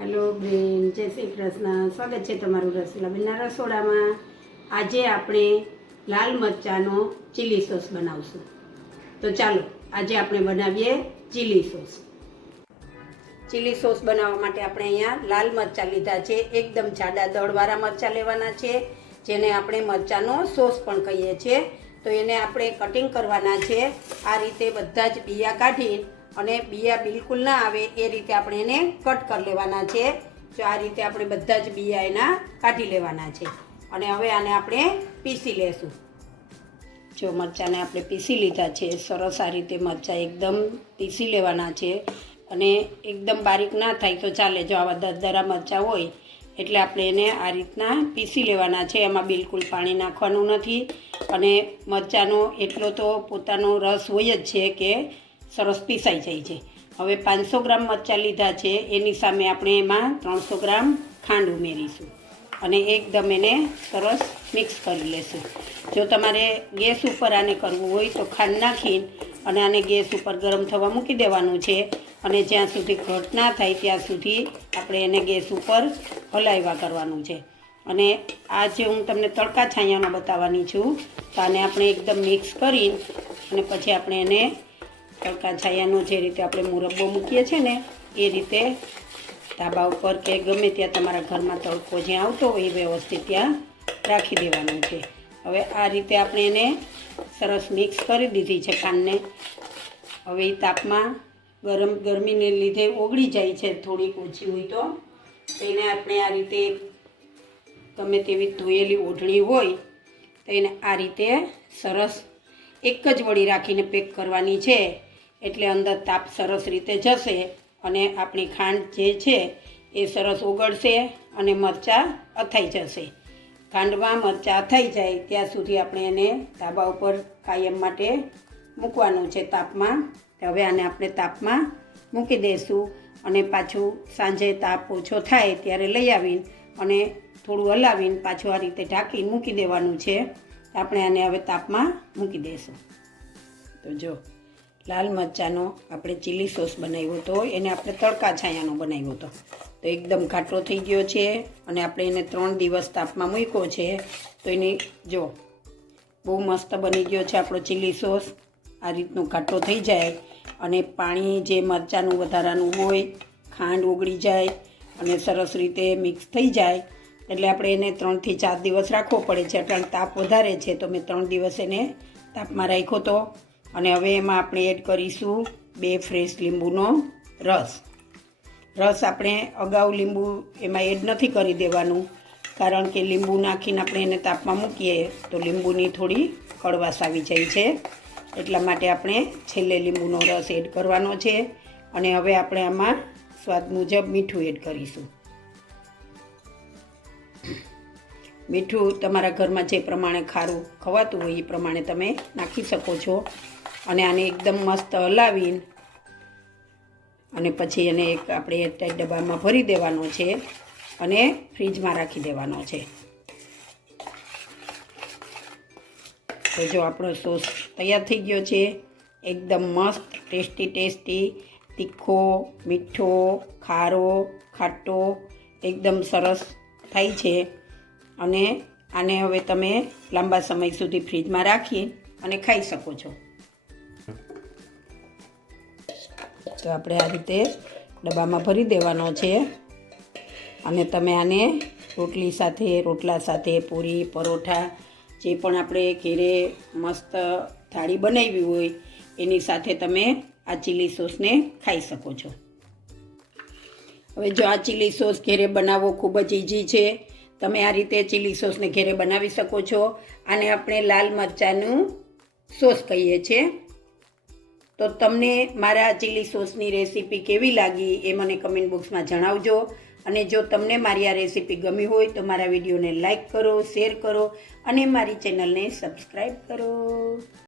Hello બેન, જય શ્રી કૃષ્ણ. સ્વાગત છે તમારું રસીલાબેનના રસોડામાં. આજે આપણે લાલ મરચાંનો ચીલી સોસ બનાવશું. તો ચાલો આજે આપણે બનાવીએ ચીલી સોસ. ચીલી સોસ બનાવવા માટે આપણે અહીંયા લાલ મરચાં લીધા છે. એકદમ જાડા દળવાળા મરચાં લેવાના છે, જેને આપણે મરચાંનો સોસ પણ કહીએ છીએ. તો એને આપણે કટિંગ કરવાના છે. આ રીતે બધા જ બિયા કાઢી અને બિયા બિલકુલ ના આવે એ રીતે આપણે એને કટ કરી લેવાના છે. જો આ રીતે આપણે બધા જ બિયા એના કાઢી લેવાના છે. અને હવે આને આપણે પીસી લેશું. જો મરચાંને આપણે પીસી લીધા છે. સરસ આ રીતે મરચાં એકદમ પીસી લેવાના છે. અને એકદમ બારીક ના થાય તો ચાલે. જો આવા દરદરા મરચાં હોય એટલે આપણે એને આ રીતના પીસી લેવાના છે. એમાં બિલકુલ પાણી નાખવાનું નથી. અને મરચાંનો એટલો તો પોતાનો રસ હોય જ છે કે સરસ પીસાઈ જાય છે. હવે 500 ગ્રામ મરચાં લીધા છે, એની સામે આપણે એમાં 300 ગ્રામ ખાંડ ઉમેરીશું અને એકદમ એને સરસ મિક્સ કરી લેશું. જો તમારે ગેસ ઉપર આને કરવું હોય તો ખાંડ નાખીને અને આને ગેસ ઉપર ગરમ થવા મૂકી દેવાનું છે. અને જ્યાં સુધી ઘટ ના થાય ત્યાં સુધી આપણે એને ગેસ ઉપર હલાવ્યા કરવાનું છે. અને આ જે હું તમને તડકા છાંયાનો બતાવવાની છું, તો આને આપણે એકદમ મિક્સ કરી અને પછી આપણે એને તડકા છાયાનો જે રીતે આપણે મુરબ્બો મૂકીએ છીએ ને એ રીતે ધાબા ઉપર કે ગમે ત્યાં તમારા ઘરમાં તડકો જ્યાં આવતો હોય એ વ્યવસ્થિત ત્યાં રાખી દેવાનું છે. હવે આ રીતે આપણે એને સરસ મિક્સ કરી દીધી છે ખાંડને. હવે એ તાપમાં ગરમીને લીધે ઓગળી જાય છે, થોડીક ઓછી હોય તો એને આપણે આ રીતે ગમે તેવી ધોયેલી ઓઢણી હોય તો એને આ રીતે સરસ એક જ વળી રાખીને પેક કરવાની છે. એટલે અંદર તાપ સરસ રીતે જશે અને આપણી ખાંડ જે છે એ સરસ ઓગળશે અને મરચાં અથાઈ જશે. ખાંડમાં મરચાં અથાઈ જાય ત્યાં સુધી આપણે એને ધાબા ઉપર કાયમ માટે મૂકવાનું છે તાપમાં. હવે આને આપણે તાપમાં મૂકી દઈશું અને પાછું સાંજે તાપ ઓછો થાય ત્યારે લઈ આવીને અને થોડું હલાવીને પાછું આ રીતે ઢાંકીને મૂકી દેવાનું છે. આપણે આને હવે તાપમાં મૂકી દઈશું. તો જો લાલ મરચાંનો આપણે ચીલી સોસ બનાવ્યો હતો, એને આપણે તડકા છાયાનો બનાવ્યો હતો. તો એકદમ ઘાટો થઈ ગયો છે અને આપણે એને 3 દિવસ તાપમાં મૂક્યો છે. તો એની જો બહુ મસ્ત બની ગયો છે આપણો ચીલી સોસ. આ રીતનું ઘાટો થઈ જાય અને પાણી જે મરચાંનું વધારાનું હોય ખાંડ ઓગળી જાય અને સરસ રીતે મિક્સ થઈ જાય. એટલે આપણે એને 3 થી 4 દિવસ રાખવો પડે છે. અટાણે તાપ વધારે છે તો મેં 3 દિવસ એને તાપમાં રાખ્યો હતો. અને હવે એમાં આપણે એડ કરીશું 2 ફ્રેશ લીંબુનો રસ. આપણે અગાઉ લીંબુ એમાં એડ નથી કરી દેવાનું, કારણ કે લીંબુ નાખીને આપણે એને તાપમાં મૂકીએ તો લીંબુની થોડી કડવાશ આવી જાય છે. એટલા માટે આપણે છેલ્લે લીંબુનો રસ એડ કરવાનો છે. અને હવે આપણે આમાં સ્વાદ મુજબ મીઠું એડ કરીશું. મીઠું તમારા ઘરમાં જે પ્રમાણે ખારું ખવાતું હોય એ પ્રમાણે તમે નાખી શકો છો. અને આને એકદમ મસ્ત હલાવીને અને પછી એને એક આપણે એરટાઈટ ડબ્બામાં ભરી દેવાનો છે અને ફ્રીજમાં રાખી દેવાનો છે. તો જો આપણો સોસ તૈયાર થઈ ગયો છે. એકદમ મસ્ત ટેસ્ટી તીખો, મીઠો, ખારો, ખાટો એકદમ સરસ થાય છે. અને આને હવે તમે લાંબા સમય સુધી ફ્રીજમાં રાખી અને ખાઈ શકો છો. તો આપણે આ રીતે ડબ્બામાં ભરી દેવાનો છે અને તમે આને રોટલી સાથે, રોટલા સાથે, પૂરી, પરોઠા જે પણ આપણે ઘરે મસ્ત થાળી બનાવી હોય એની સાથે તમે આ ચીલી સોસને ખાઈ શકો છો. હવે જો આ ચીલી સોસ ઘરે બનાવવો ખૂબ જ ઇઝી છે. તમે આ રીતે ચીલી સોસને ઘરે બનાવી શકો છો. આને આપણે લાલ મરચાંનું સોસ કહીએ છીએ. તો તમને મારા ચીલી સોસની રેસીપી કેવી લાગી એ મને કમેન્ટ બોક્સમાં જણાવજો. અને જો તમને મારી આ રેસીપી ગમી હોય તો મારા વિડીયોને લાઈક કરો, શેર કરો અને મારી ચેનલને સબસ્ક્રાઈબ કરો.